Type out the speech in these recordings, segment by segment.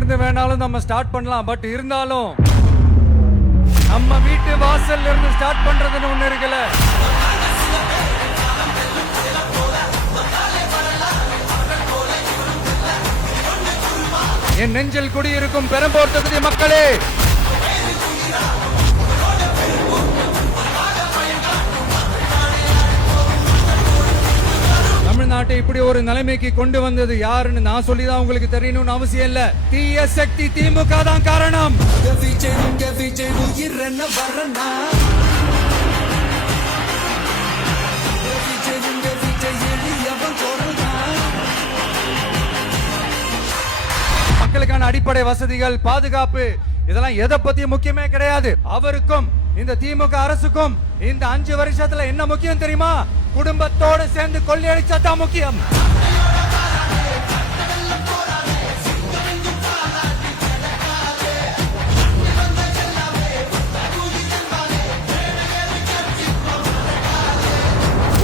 இருந்து வேணாலும் நம்ம ஸ்டார்ட் பண்ணலாம். பட் இருந்தாலும் நம்ம வீட்டு வாசல்ல இருந்து ஸ்டார்ட் பண்றதுன்னு ஒண்ணு இருக்குல்ல. என் நெஞ்சில் குடியிருக்கும் பெரம்பூர் தொகுதி மக்களே, தமிழ்நாட்டை இப்படி ஒரு நிலைமைக்கு கொண்டு வந்தது யாருன்னு நான் சொல்லிதான் உங்களுக்கு தெரியணும்னு அவசியம் இல்ல. தீய சக்தி திமுக தான் காரணம். மக்களுக்கான அடிப்படை வசதிகள், பாதுகாப்பு, இதெல்லாம் எதை பத்தி முக்கியமே கிடையாது. அவருக்கும் இந்த திமுக அரசுக்கும் இந்த 5 வருஷத்துல என்ன முக்கியம் தெரியுமா? குடும்பத்தோடு சேர்ந்து கொள்ளையடிச்சதான் முக்கியம்.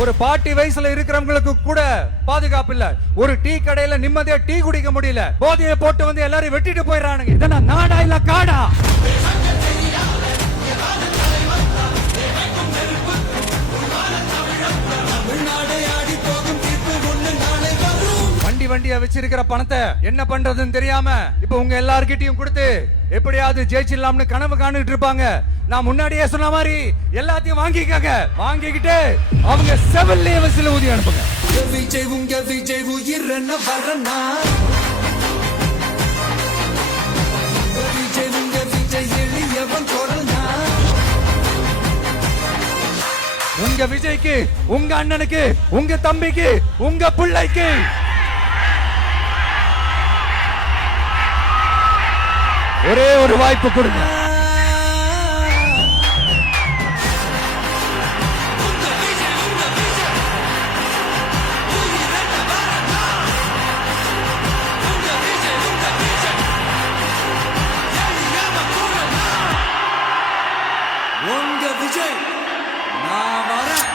ஒரு பாட்டி வயசுல இருக்கிறவங்களுக்கு கூட பாதுகாப்பு இல்ல. ஒரு டீ கடையில நிம்மதியா டீ குடிக்க முடியல. போதையை போட்டு வந்து எல்லாரும் வெட்டிட்டு போயிடறானுங்க. இதெல்லாம் நாடா இல்ல காடா? வண்டியா வச்சிருக்கிற பணத்தை என்ன பண்றதுன்னு தெரியாம இப்ப உங்க எல்லார்கிட்டயும் கொடுத்து எப்படியாவது ஜெயிச்சிடலாம்னு கனவு காணிட்டு இருப்பாங்க. நான் முன்னாடியே சொன்ன மாதிரி எல்லாத்தையும் வாங்கிக்கங்க. வாங்கிக்கிட்டு அவங்க செவல்லே வசில ஊதி அனுப்புங்க. விஜய் உங்க விஜய் உயிர் என்ன வரனா? விஜய் உங்க விஜய் எளியவன் கொரனா? உங்க விஜய்க்கு, உங்க அண்ணனுக்கு, உங்க தம்பிக்கு, உங்க பிள்ளைக்கு ஒரே ஒரு வாய்ப்பு கொடுங்க. உங்க விஜய் நான் வரேன்.